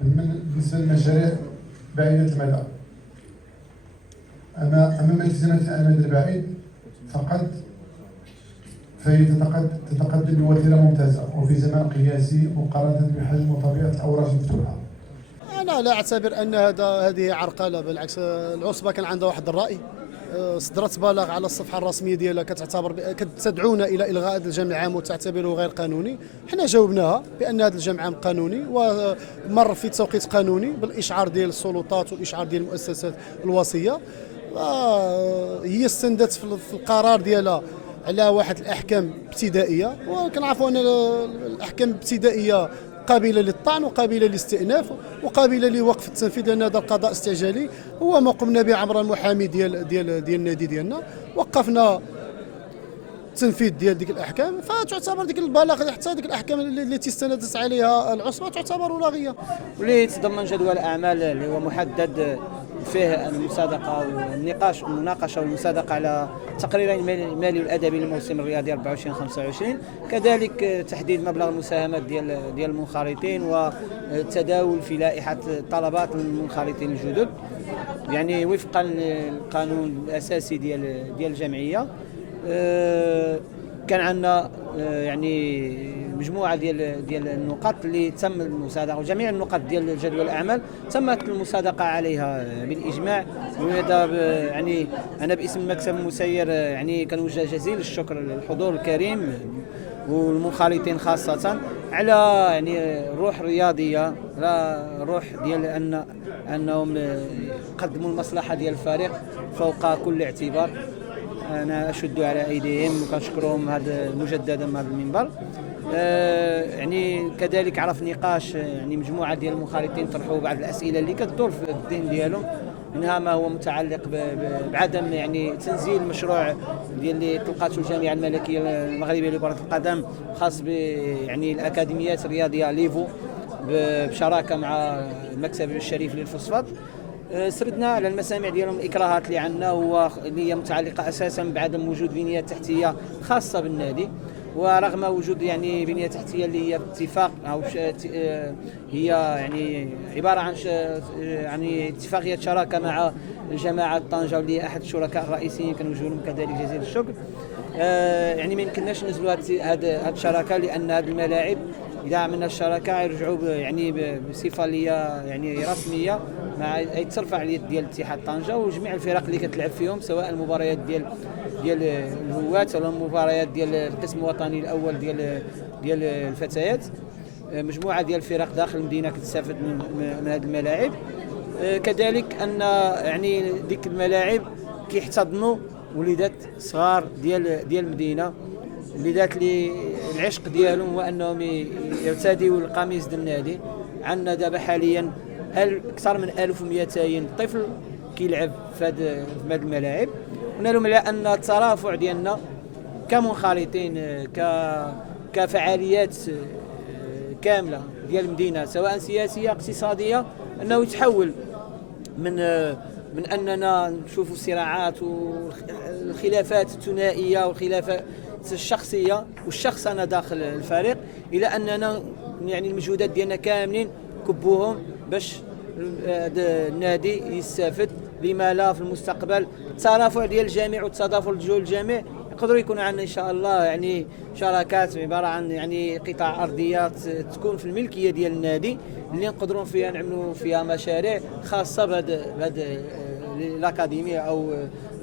بالنسبه للمشاريع بعيده المدى، امام التزامات الامد البعيد فقط فهي تتقدم بوتيره ممتازه وفي زمن قياسي مقارنه بحجم وطبيعه الاوراق المفتوحه. أنا لا أعتبر أن هذه عرقلة، بالعكس العصبة كان عندها واحد الرأي، صدرت بلاغ على الصفحة الرسمية ديالها كتدعونا إلى إلغاء هذا الجمع العام وتعتبره غير قانوني. حنا جاوبناها بأن هذا الجمع العام قانوني ومر في توقيت قانوني بالإشعار ديال السلطات والإشعار ديال المؤسسات الوصية. هي استندت في القرار ديالها على واحد الأحكام ابتدائية، وكنعرفوا أن الأحكام الابتدائية قابلة للطعن وقابلة للاستئناف وقابلة لوقف التنفيذ، لأن هذا القضاء استعجالي هو ما قمنا به عبر المحامي ديال النادي ديالنا. وقفنا التنفيذ ديال ديك الاحكام، فتعتبر ديك البلاغ حتى ديك الاحكام التي استندت عليها العصبه تعتبر لاغيه. واللي يتضمن جدول اعمال اللي هو محدد فيه المصادقه والنقاش والمناقشه والمصادقه على التقريرين المالي والادبي للموسم الرياضي 24/25، كذلك تحديد مبلغ المساهمات ديال المنخرطين والتداول في لائحه طلبات المنخرطين الجدد، يعني وفقا للقانون الاساسي ديال الجمعيه. كان عندنا يعني مجموعه ديال النقاط اللي تم المصادقه، وجميع النقاط ديال جدول الاعمال تمت المصادقه عليها بالاجماع. وهذا يعني انا باسم مكتب المسير يعني كنوجه جزيل الشكر للحضور الكريم والمنخرطين خاصه على يعني الروح الرياضيه، لا روح ديال انهم قدموا المصلحه ديال الفريق فوق كل اعتبار. أنا أشد على أيديهم وكنشكرهم هذا مجددا من هذا المنبر. يعني كذلك عرف نقاش يعني مجموعة ديال المنخرطين طرحوا بعض الأسئلة اللي كتدور في الدين ديالهم، منها ما هو متعلق بعدم يعني تنزيل مشروع ديال اللي طلقته الجامعة الملكية المغربية لكرة القدم خاص ب يعني الأكاديميات الرياضية ليفو بشراكة مع المكتب الشريف للفوسفات. سردنا على المسامع ديالهم الاكراهات اللي عندنا اللي هي متعلقه اساسا بعدم وجود بنيه تحتيه خاصه بالنادي، ورغم وجود يعني بنيه تحتيه اللي هي اتفاق او هي يعني عباره عن يعني اتفاقيه شراكه مع جماعه طنجه واللي هي احد الشركاء الرئيسيين كنوجه لهم كذلك جزيل الشكر. يعني ما يمكنناش نزلوا هذه الشراكه، لان هذه الملاعب اذا عملنا الشراكه يرجعوا يعني بصفه اللي يعني رسميه مع يترفع اليد ديال اتحاد طنجه وجميع الفرق اللي كتلعب فيهم، سواء المباريات ديال الهواة ولا المباريات ديال القسم الوطني الاول ديال الفتيات. مجموعه ديال الفرق داخل المدينه كتستافد من هذه الملاعب. كذلك ان يعني ديك الملاعب كيحتضنوا وليدات صغار ديال المدينه، وليدات اللي العشق ديالهم هو انهم يرتديوا القميص ديال النادي. عندنا دابا حاليا اكثر من 1200 طفل كيلعب في هذه الملاعب. قلنا لهم على ان الترافع ديالنا كمنخرطين كفعاليات كامله ديال المدينه سواء سياسيه اقتصاديه انه يتحول من اننا نشوفوا الصراعات والخلافات الثنائيه والخلافات الشخصيه والشخصنه داخل الفريق، الى اننا يعني المجهودات ديالنا كاملين كبوهم باش النادي يستافد. لما لا في المستقبل الترافع ديال الجميع والتضافر ديال الجميع يقدروا يكون عندنا ان شاء الله يعني شراكات عباره عن يعني قطع ارضيات تكون في الملكيه ديال النادي اللي نقدروا فيها نعملوا فيها مشاريع خاصه بهذا الاكاديميه او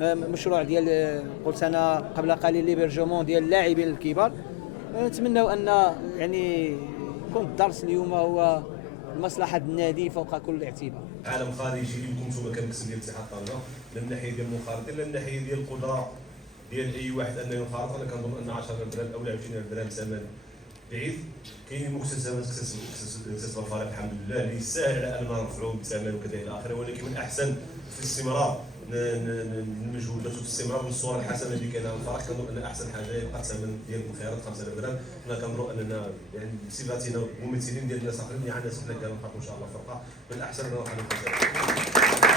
مشروع ديال قلت انا قبل قليل ليبرجمون ديال اللاعبين الكبار. نتمنوا ان يعني يكون الدرس اليوم هو مصلحه النادي فوق كل اعتبار. عالم خارجي يمكن نتوما كمكتب ديال اتحاد طنجه من الناحيه ديال المنخرطين، من الناحيه ديال القدره ديال اي واحد انه ينخرط. انا كنظن ان 10 درهم او 20 درهم ثمن بعيد. كاينين مكتسبات اكتسب الفريق الحمد لله اللي يسهل على اننا نرفعوا بالثمن وكذا الى اخره، ولكن من احسن في الاستمرار المجهودات والاستمرار من الصوره الحسنه اللي كاينه الفرق. كنظن ان احسن حاجه يبقى الثمن ديال الخيارات 5000 درهم. حنا كنظنوا اننا يعني بصفتنا ممثلين ديال الناس اخرين اللي عندنا سحنا كنخرطوا ان شاء الله فرقه من الاحسن اننا نخرجوا.